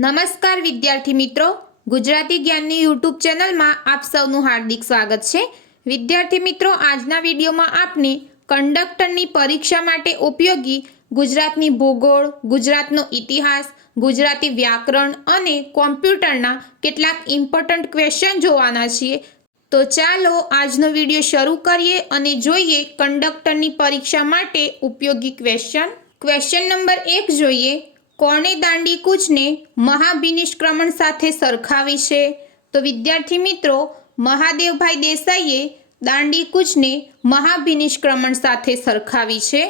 નમસ્કાર વિદ્યાર્થી મિત્રો, ગુજરાતી જ્ઞાનની યુટ્યુબ ચેનલમાં આપ સૌનું હાર્દિક સ્વાગત છે। વિદ્યાર્થી મિત્રો, આજના વિડીયોમાં આપણે કંડક્ટરની પરીક્ષા માટે ઉપયોગી ગુજરાતની ભૂગોળ, ગુજરાતનો ઇતિહાસ, ગુજરાતી વ્યાકરણ અને કોમ્પ્યુટરના કેટલાક ઇમ્પોર્ટન્ટ ક્વેશ્ચન જોવાના છીએ। તો ચાલો આજનો વિડીયો શરૂ કરીએ અને જોઈએ કંડક્ટરની પરીક્ષા માટે ઉપયોગી ક્વેશ્ચન। ક્વેશ્ચન નંબર 1 જોઈએ, કોણે દાંડી કૂચને મહાભિનિષ્ક્રમણ સાથે સરખાવી છે? તો વિદ્યાર્થી મિત્રો, મહાદેવભાઈ દેસાઈએ દાંડી કૂચને મહાભિનિષ્ક્રમણ સાથે સરખાવી છે।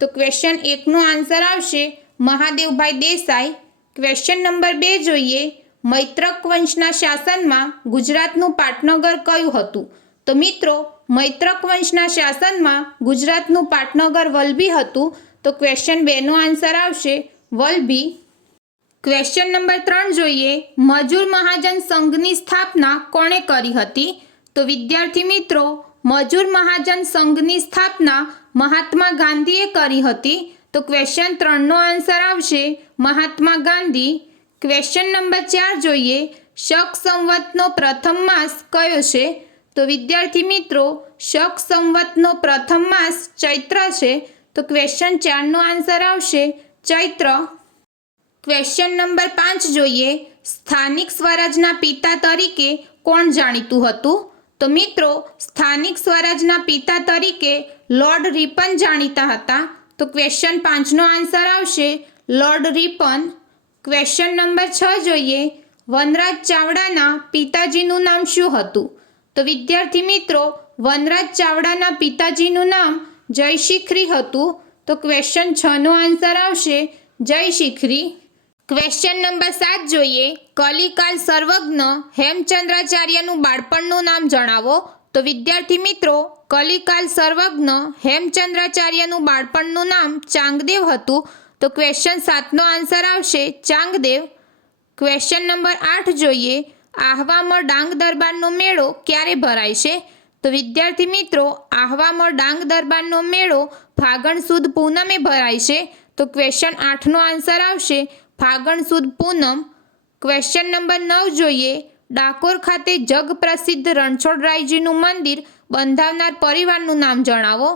તો ક્વેશ્ચન 1 નો આન્સર આવશે મહાદેવભાઈ દેસાઈ। ક્વેશ્ચન નંબર 2 જોઈએ, મૈત્રક વંશના શાસનમાં ગુજરાતનું પાટનગર કયું હતું? તો મિત્રો, મૈત્રક વંશના શાસનમાં ગુજરાતનું પાટનગર વલભી હતું। તો ક્વેશ્ચન 2 નો આન્સર આવશે વલભી। ક્વેશ્ચન નંબર 3 જોઈએ, મજૂર મહાજન સંઘની સ્થાપના કોણે કરી હતી? તો વિદ્યાર્થી મિત્રો, મજૂર મહાજન સંઘની સ્થાપના મહાત્મા ગાંધીએ કરી હતી। તો ક્વેશ્ચન 3 નો આન્સર આવશે મહાત્મા ગાંધી। ક્વેશ્ચન નંબર 4 જોઈએ, શક સંવતનો પ્રથમ માસ કયો છે? તો વિદ્યાર્થી મિત્રો, શક સંવતનો પ્રથમ માસ ચૈત્ર છે। તો ક્વેશ્ચન 4 નો આન્સર આવશે ચૈત્ર। ક્વેશ્ચન નંબર 5 જોઈએ, સ્થાનિક સ્વરાજના પિતા તરીકે કોણ જાણીતું હતું? તો મિત્રો, સ્થાનિક સ્વરાજના પિતા તરીકે લોર્ડ રિપન જાણીતા હતા। તો ક્વેશ્ચન 5 નો આન્સર આવશે લોર્ડ રિપન। ક્વેશ્ચન નંબર 6 જોઈએ, વનરાજ ચાવડાના પિતાજીનું નામ શું હતું? તો વિદ્યાર્થી મિત્રો, વનરાજ ચાવડાના પિતાજીનું નામ જયશિખરી હતું। તો ક્વેશ્ચન 6 નો આન્સર આવશે જયશિખરી। ક્વેશ્ચન નંબર 7 જોઈએ, કલિકાલ સર્વજ્ઞ હેમચંદ્રાચાર્યનું બાળપણનું નામ જણાવો। તો વિદ્યાર્થી મિત્રો, કલિકાલ સર્વજ્ઞ હેમચંદ્રાચાર્યનું બાળપણનું નામ ચાંગદેવ હતું। તો ક્વેશ્ચન 7 નો આન્સર આવશે ચાંગદેવ। ક્વેશ્ચન નંબર 8 જોઈએ, આહવામાં ડાંગ દરબારનો મેળો ક્યારે ભરાય છે? તો વિદ્યાર્થી મિત્રો, આહવામાં ડાંગ દરબારનો મેળો ફાગણ સુદ પૂનમે ભરાય છે। તો ક્વેશ્ચન 8 નો આન્સર આવશે ફાગણ સુદ પૂનમ। ક્વેશ્ચન નંબર 9 જોઈએ, ડાકોર ખાતે જગ પ્રસિદ્ધ રણછોડરાયજીનું મંદિર બંધાવનાર પરિવારનું નામ જણાવો।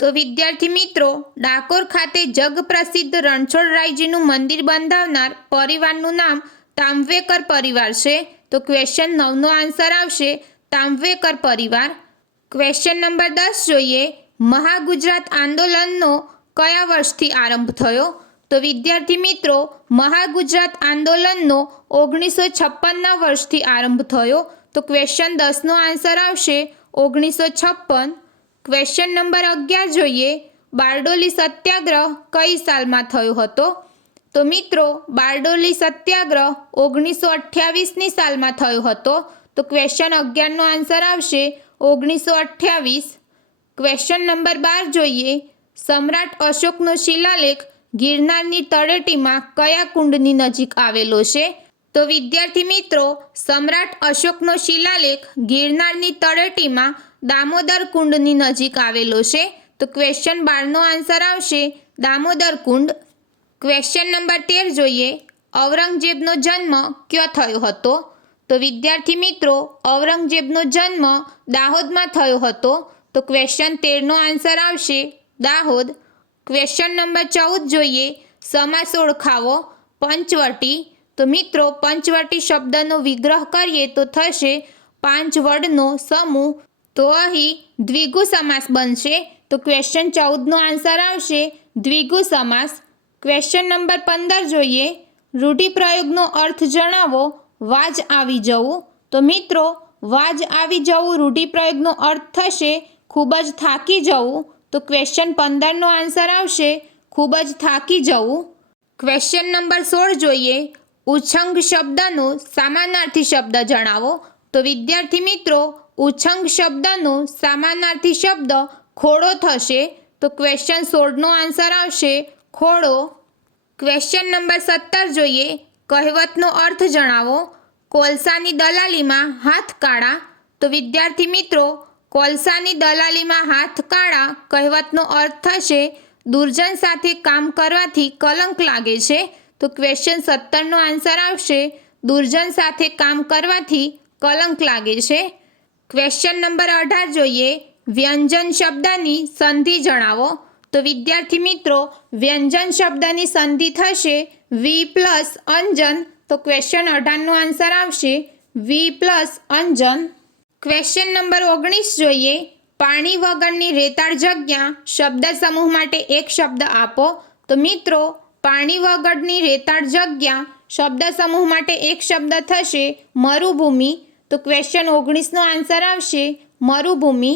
તો વિદ્યાર્થી મિત્રો, ડાકોર ખાતે જગ પ્રસિદ્ધ રણછોડરાયજીનું મંદિર બંધાવનાર પરિવારનું નામ તાંબવેકર પરિવાર છે। તો ક્વેશ્ચન 9 નો આન્સર આવશે તાંબવેકર પરિવાર। ક્વેશ્ચન નંબર 10 જોઈએ, મહાગુજરાત આંદોલનનો કયા વર્ષથી આરંભ થયો? તો વિદ્યાર્થી મિત્રો, મહાગુજરાત આંદોલનનો 1956ના વર્ષથી આરંભ થયો। તો ક્વેશ્ચન 10 નો આન્સર આવશે 1956। ક્વેશ્ચન નંબર 11 જોઈએ, બારડોલી સત્યાગ્રહ કઈ સાલમાં થયો હતો? તો મિત્રો, બારડોલી સત્યાગ્રહ 1928ની સાલમાં થયો હતો। તો ક્વેશ્ચન 11 નો આન્સર આવશે 1928। ક્વેશ્ચન નંબર 12 જોઈએ, સમ્રાટ અશોકનો શિલાલેખ ગિરનારની તળેટીમાં કયા કુંડની નજીક આવેલો છે? તો વિદ્યાર્થી મિત્રો, સમ્રાટ અશોકનો શિલાલેખ ગિરનારની તળેટીમાં દામોદર કુંડની નજીક આવેલો છે। તો ક્વેશ્ચન 12 નો આન્સર આવશે દામોદર કુંડ। ક્વેશ્ચન નંબર 13 જોઈએ, ઔરંગઝેબનો જન્મ ક્યાં થયો હતો? તો વિદ્યાર્થી મિત્રો, ઔરંગઝેબનો જન્મ દાહોદમાં થયો હતો। તો ક્વેશ્ચન 13 નો આન્સર આવશે દાહોદ। ક્વેશ્ચન નંબર 14 જોઈએ, સમાસ ઓળખાવો। પંચવટી। તો મિત્રો, પંચવટી શબ્દનો વિગ્રહ કરીએ તો થશે 5 વર્ડનો સમૂહ। તો અહીં દ્વિગુ સમાસ બનશે। તો ક્વેશ્ચન 14 નો આન્સર આવશે દ્વિગુ સમાસ। ક્વેશ્ચન નંબર 15 જોઈએ, રૂઢિપ્રયોગનો અર્થ જણાવો। વાજ આવી જવું। તો મિત્રો, વાજ આવી જવું રૂઢિપ્રયોગનો અર્થ થશે ખૂબ જ થાકી જવું। તો ક્વેશ્ચન 15 નો આન્સર આવશે ખૂબ જ થાકી જવું। ક્વેશ્ચન નંબર 16 જોઈએ, ઉછંગ શબ્દનો સમાનાર્થી શબ્દ જણાવો। તો વિદ્યાર્થી મિત્રો, ઉછંગ શબ્દનો સમાનાર્થી શબ્દ ખોડો થશે। તો ક્વેશ્ચન 16 નો આન્સર આવશે ખોડો। ક્વેશ્ચન નંબર 17 જોઈએ, કહેવતનો અર્થ જણાવો। કોલસાની દલાલીમાં હાથ કાળા। તો વિદ્યાર્થી મિત્રો, કોલસાની દલાલીમાં હાથ કાળા કહેવતનો અર્થ થશે દુર્જન સાથે કામ કરવાથી કલંક લાગે છે। તો ક્વેશ્ચન 17નો આન્સર આવશે દુર્જન સાથે કામ કરવાથી કલંક લાગે છે. ક્વેશ્ચન નંબર 18 જોઈએ. વ્યંજન શબ્દની સંધિ જણાવો. તો વિદ્યાર્થી મિત્રો, વ્યંજન શબ્દની સંધિ થશે વી પ્લસ અંજન. તો ક્વેશ્ચન 18નો આન્સર આવશે વી પ્લસ અંજન. ક્વેશ્ચન નંબર 19 જોઈએ. પાણી વગરની રેતાળ જગ્યા શબ્દ સમૂહ માટે એક શબ્દ આપો. તો મિત્રો, પાણી વગરની રેતાળ જગ્યા શબ્દ સમૂહ માટે એક શબ્દ થશે મરુભૂમિ. તો ક્વેશ્ચન 19નો આન્સર આવશે મરુભૂમિ.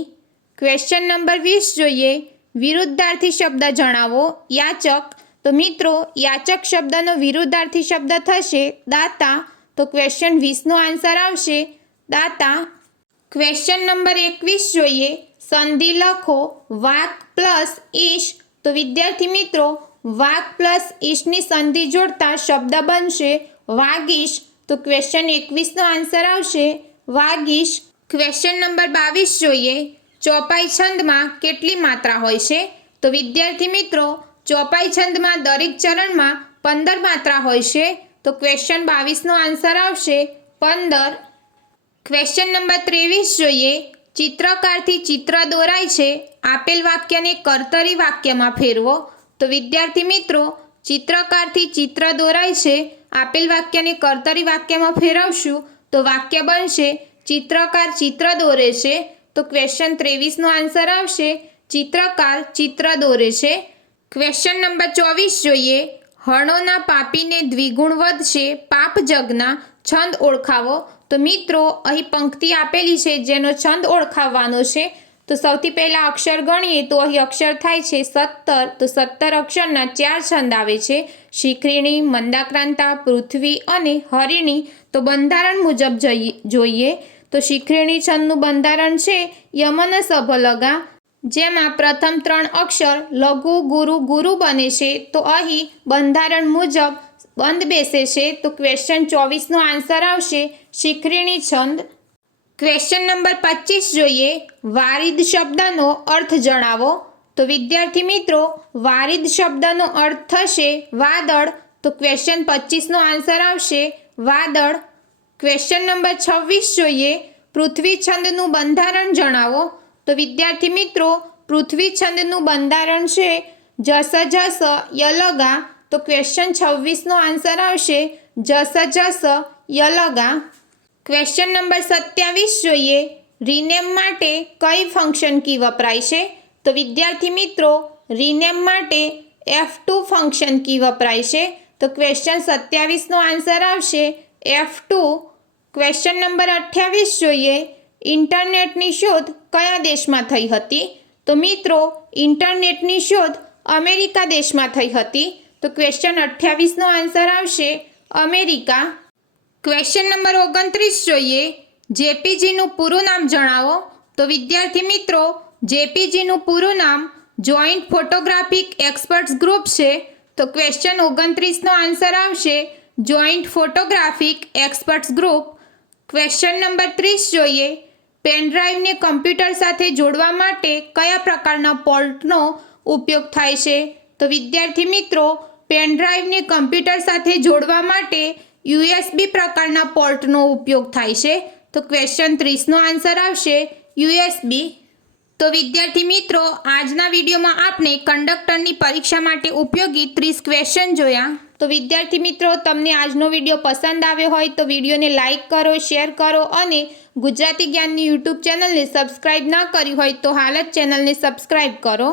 ક્વેશ્ચન નંબર 20 જોઈએ. વિરુદ્ધાર્થી શબ્દ જણાવો. યાચક. તો મિત્રો, યાચક શબ્દનો વિરુદ્ધાર્થી શબ્દ થશે દાતા. તો ક્વેશ્ચન 20નો આન્સર આવશે દાતા. ક્વેશ્ચન નંબર 21 જોઈએ. સંધિ લખો. વાક પ્લસ ઈશ. તો વિદ્યાર્થી મિત્રો, વાક પ્લસ ઈશની સંધિ જોડતા શબ્દ બનશે વાગીશ. તો ક્વેશ્ચન 21નો આન્સર આવશે વાગીશ. ક્વેશ્ચન નંબર 22 જોઈએ. ચોપાઈ છંદમાં કેટલી માત્રા હોય છે? તો વિદ્યાર્થી મિત્રો, ચોપાઈ છંદમાં દરેક ચરણમાં 15 માત્રા હોય છે. તો ક્વેશ્ચન 22નો આન્સર આવશે 15. ક્વેશ્ચન નંબર 23 જોઈએ. ચિત્રકારથી ચિત્ર દોરાય છે. આપેલ વાક્યને કર્તરી વાક્યમાં ફેરવો. તો વિદ્યાર્થી મિત્રો, ચિત્રકારથી ચિત્ર દોરાય છે. આપેલ વાક્યને કર્તરી વાક્યમાં ફેરવશું તો વાક્ય બનશે ચિત્રકાર ચિત્ર દોરે છે. તો ક્વેશ્ચન 23નો આન્સર આવશે ચિત્રકાર ચિત્ર દોરે છે. ક્વેશ્ચન નંબર 24 જોઈએ. હણોના પાપીને દ્વિગુણ વધશે પાપ જગના. છંદ ઓળખાવો. તો મિત્રો, અહીં પંક્તિ આપેલી છે જેનો છંદ ઓળખાવવાનો છે. તો સૌથી પહેલા અક્ષર ગણીએ તો અહીં અક્ષર થાય છે 17. તો 17 અક્ષરના 4 છંદ આવે છે: શિખરીણી, મંદાક્રાંતા, પૃથ્વી અને હરિણી. તો બંધારણ મુજબ જોઈએ તો શિખરીણી છંદનું બંધારણ છે યમન સભલગા, જેમાં પ્રથમ 3 અક્ષર લઘુ ગુરુ ગુરુ બને છે. તો અહીં બંધારણ મુજબ બંધ બેસે છે. તો ક્વેશ્ચન 24નો આન્સર આવશે શિખરીણી છંદ. ક્વેશ્ચન નંબર 25 જોઈએ. વારિદ શબ્દનો અર્થ જણાવો. તો વિદ્યાર્થી મિત્રો, વારિદ શબ્દનો અર્થ થશે વાદળ. તો ક્વેશ્ચન 25નો આન્સર આવશે વાદળ. ક્વેશ્ચન નંબર 26 જોઈએ. પૃથ્વી છંદનું બંધારણ જણાવો. તો વિદ્યાર્થી મિત્રો, પૃથ્વી છંદનું બંધારણ છે જસ જસ યલગા. તો ક્વેશ્ચન 26નો આન્સર આવશે જસ જસ યલગા. ક્વેશ્ચન નંબર 27 જોઈએ. રીનેમ માટે કઈ ફંક્શન કી વપરાય છે? તો વિદ્યાર્થી મિત્રો, રીનેમ માટે F2 ફંક્શન કી વપરાય છે. તો ક્વેશ્ચન 27નો આન્સર આવશે F2. ક્વેશ્ચન નંબર 28 જોઈએ. ઇન્ટરનેટની શોધ કયા દેશમાં થઈ હતી? તો મિત્રો, ઇન્ટરનેટની શોધ અમેરિકા દેશમાં થઈ હતી. તો ક્વેશ્ચન 28નો આન્સર આવશે અમેરિકા. ક્વેશ્ચન નંબર 29 જોઈએ. જેપીજીનું પૂરું નામ જણાવો. તો વિદ્યાર્થી મિત્રો, જેપીજીનું પૂરું નામ જોઈન્ટ ફોટોગ્રાફિક એક્સપર્ટ્સ ગ્રુપ છે. તો ક્વેશ્ચન 29નો આન્સર આવશે joint photographic experts group. Question number 30 જોઈએ. પેનડ્રાઈવને કમ્પ્યુટર સાથે જોડવા માટે કયા પ્રકારના પોર્ટનો ઉપયોગ થાય છે? તો વિદ્યાર્થી મિત્રો, પેનડ્રાઈવને કમ્પ્યુટર સાથે જોડવા માટે USB પ્રકારના પોર્ટનો ઉપયોગ થાય છે. તો ક્વેશ્ચન 30નો આન્સર આવશે USB. તો વિદ્યાર્થી મિત્રો, આજના વિડીયોમાં આપણે કંડક્ટરની પરીક્ષા માટે ઉપયોગી 30 ક્વેશ્ચન જોયા. તો વિદ્યાર્થી મિત્રો, તમને આજનો વિડીયો પસંદ આવ્યો હોય તો વિડીયોને લાઇક કરો, શેર કરો અને ગુજરાતી જ્ઞાનની યુટ્યુબ ચેનલને સબસ્ક્રાઇબ ન કરી હોય તો હાલ જ ચેનલને સબસ્ક્રાઇબ કરો.